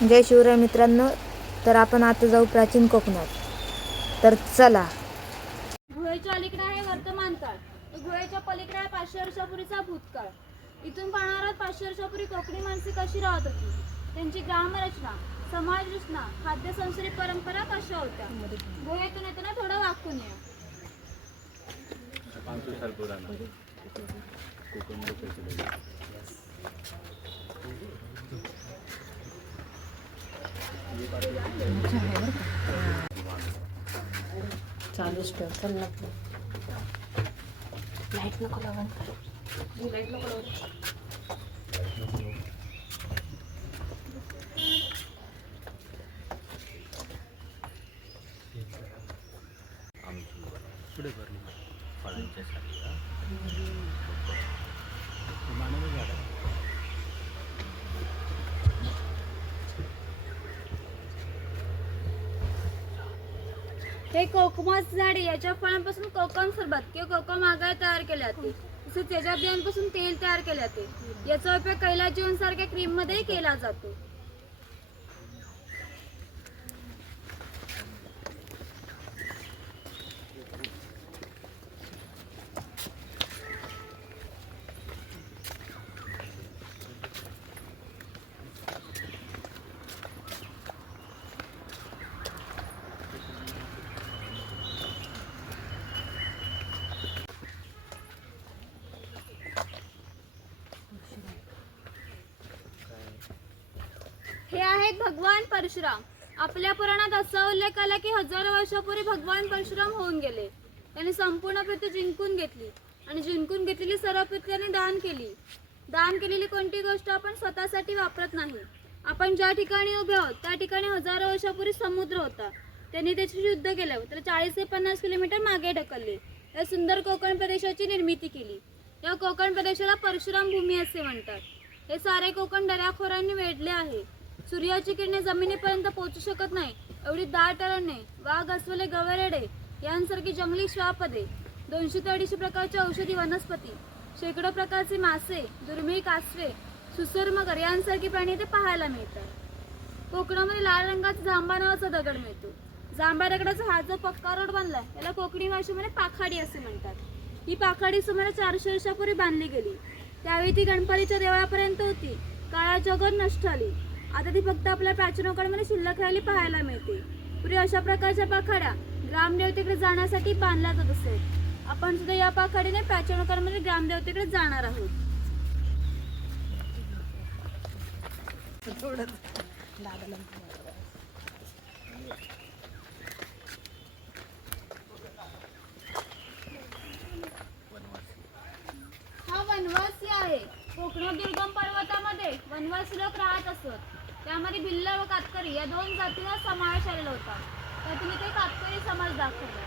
जय शिवराय मित्रांनो. तर आपण आता जाऊ प्राचीन कोकणात. तर चला. गुहेच्या अलीकडे आहे वर्तमान काळ, गुहेच्या पलीकडे आहे 500 वर्षापूर्वीचा भूतकाळ. इथून पाहणार आहोत 500 वर्षापूर्वी कोकणी माणसे कशी राहत होती, त्यांची ग्रामरचना, समाज रचना, खाद्य संस्कृती परंपरा कशा होत्या. गुहेतून येताना थोडं वाकून या. चालूच ठेव. चल ना. लाईट नको लावून. लाईट नको लावून. पुढे भरली फळांच्या साठीला हे कोकमाचं झाड आहे. याच्या फळांपासून कोकम सरबत किंवा कोकम आगार तयार केले जाते. तसेच याच्या बियांपासून तेल तयार केले जाते. याचा उपयोग कैलाजीवन सारख्या क्रीम मध्ये केला जातो. हे आहेत भगवान परशुराम. आपल्या पुराणात असा उल्लेख आला की हजारो वर्षापूर्वी भगवान परशुराम होऊन गेले. त्यांनी संपूर्ण पृथ्वी जिंकून घेतली आणि जिंकून घेतलेली सर्व पृथ्वी त्यांनी दान केली. दान केलेली कोणती गोष्ट आपण स्वतःसाठी वापरत नाही. आपण ज्या ठिकाणी उभे आहोत त्या ठिकाणी हजारो वर्षापूर्वी समुद्र होता. त्यांनी त्याची युद्ध केलं, तर 40 ते 50 किलोमीटर मागे ढकलले. या सुंदर कोकण प्रदेशाची निर्मिती केली. या कोकण प्रदेशाला परशुराम भूमी असे म्हणतात. हे सारे कोकण दऱ्याखोऱ्यांनी वेढले आहे. सूर्याची किरणे जमिनीपर्यंत पोहोचू शकत नाही एवढी दाट अरण्ये, वाघ, अस्वले, गवेरेडे यांसारखी जंगली श्वापदे, 200 ते 250 प्रकारच्या औषधी वनस्पती, शेकडो प्रकारचे मासे, दुर्मिळ कासवे, सुसर, मगर यांसारखी प्राणी इथे पाहायला मिळतात. कोकणामध्ये लाल रंगाचा जांभा नावाचा दगड मिळतो. जांभ्या दगडाचा हा जो पक्का रोड बांधलाय याला कोकणी भाषेमध्ये पाखाडी असे म्हणतात. ही पाखाडी सुमारे 400 वर्षापूर्वी बांधली गेली. त्यावेळी ती गणपतीच्या देवळापर्यंत होती. काळाच्या ओघात नष्ट झाली. आता ती फक्त आपल्या प्राचीनकाळामध्ये शिल्लक राहिली पाहायला मिळते. पूर्वी अशा प्रकारच्या पाखाड्या ग्रामदेवतेकडे जाण्यासाठी बांधल्या जात असे. आपण सुद्धा या पाखाडीने प्राचीनकाळामध्ये ग्रामदेवतेकडे जाणार आहोत. हा वनवासी आहे. कोकणात दुर्गम पर्वतामध्ये वनवासी लोक राहत असत. त्यामध्ये भिल्ल व कातकरी या 2 जातींचा समावेश आलेला होता. त्यातून इथे कातकरी समाज दाखवला.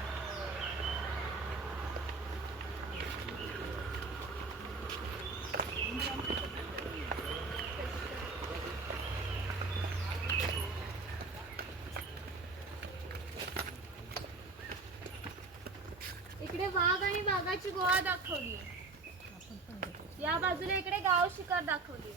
इकडे वाघ आणि वाघाची गोळा दाखवली. या बाजूला इकडे गाव शिकार दाखवली.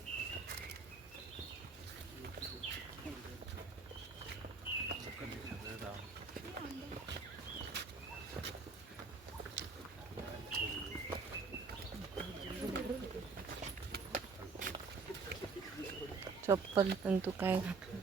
चप्पल पण तू काय घातलं?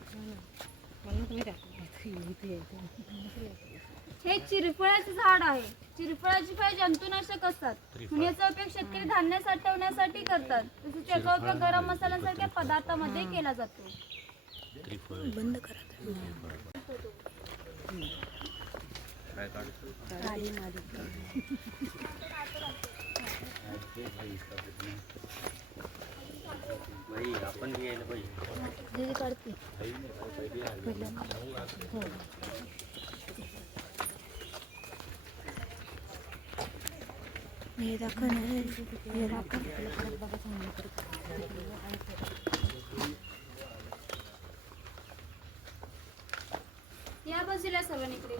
हे चिरफळाचे झाड आहे. चिरफळाची फळे जंतुनाशक असतात. म्हणून याचा उपयोग शेतकरी धान्य साठवण्यासाठी करतात. तसेच याचा उपयोग गरम मसाल्यासारख्या पदार्थामध्ये केला जातो. बंद करा. भाई आपण यायला पाहिजे. काढते. हे दाखव ना. हे दाखव. या बाजूला सगळीकडे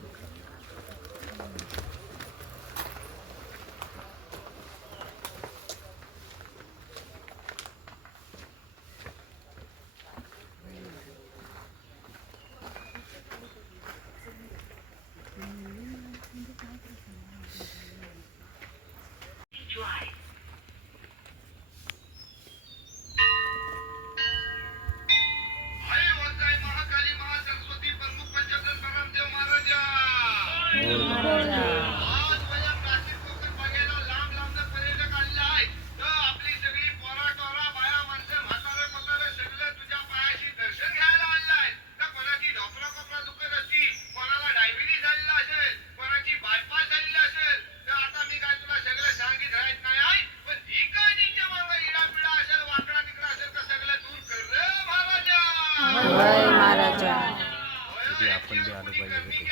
कधी आपण बी आलो पाहिजे रे तिथे.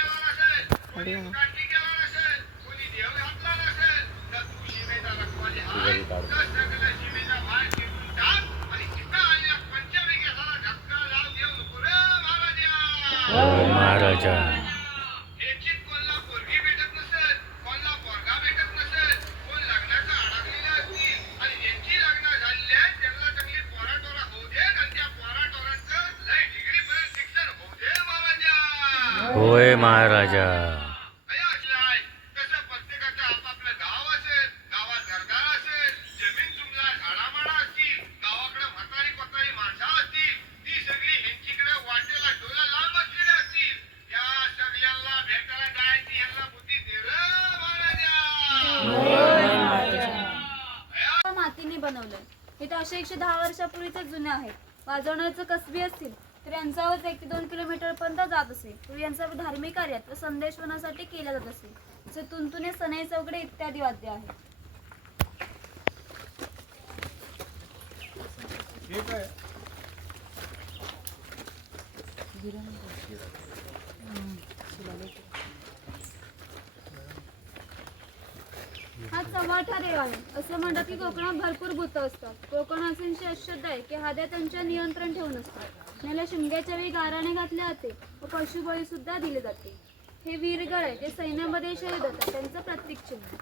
तुझं बी काढतो. जय महाराजा. होय महाराजा. मातीने बनवलंय. हे तर असे 110 वर्षापूर्वीचे जुने आहेत. वाजवण्याचं कसबी असतील तर यांचा आवाज 1 ते 2 किलोमीटर पर्यंत जात असे. पूर्वी यांचा धार्मिक कार्यात व संदेशवनासाठी केला जात असे. जसे तुंतुणे, सनई, चौकडे इत्यादी वाद्य आहेत. हा चव्हाठा देव आहे. असं म्हणतात की कोकणात भरपूर भूतं असतात. कोकणवासींची अश्रद्धा आहे की हाद्या त्यांच्या नियंत्रण ठेवून असतात. याला शिमग्याच्या वेळी गाराणे घातले जाते व पशुबळी सुद्धा दिले जाते. हे वीरगळ आहे जे सैन्यामध्ये शहीद होतात त्यांचं प्रतीक चिन्ह.